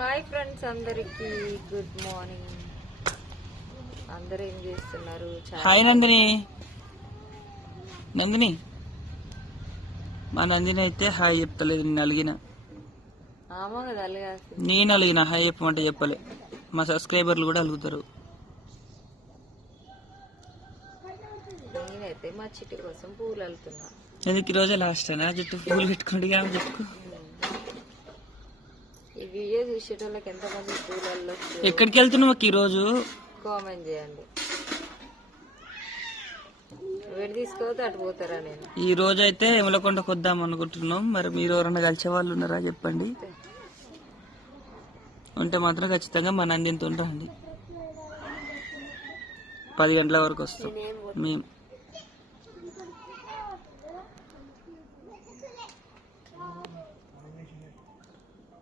Hi friends, అందరికి good morning. అందరూ ఏం చేస్తున్నారు? హాయ్ నందిని. నందిని మా నందిని అయితే హాయ్ చెప్తలేదు. నేను అలిగిన, నేను అలిగిన హాయ్ చెప్పమంటే చెప్పలే. మా సబ్స్క్రైబర్లు కూడా అలుగుతారు. నేనైతే మా చిట్టి కోసం పూలు అల్లుతున్నా. ఎందుకు ఈరోజే లాస్ట్ అయినా జుట్టు పూలు పెట్టుకోండి జుట్టుకు. ఈ వీడియో చూసేటోళ్ళకి ఎంతమంది పూలు అల్లొచ్చు, ఎక్కడికి వెళ్తున్నావు ఈ రోజు కామెంట్ చేయండి. వేడి తీసుకోవద్దు, అటు పోతారా? నేను ఈ రోజు అయితే ఎమలకొండకు వద్దాం అనుకుంటున్నాం. మరి మీరు ఎవరన్నా కలిసే వాళ్ళు ఉన్నారా చెప్పండి. ఉంటే మాత్రం ఖచ్చితంగా మా నందినితో రండి. 10 గంటల వరకు వస్తాం మేము.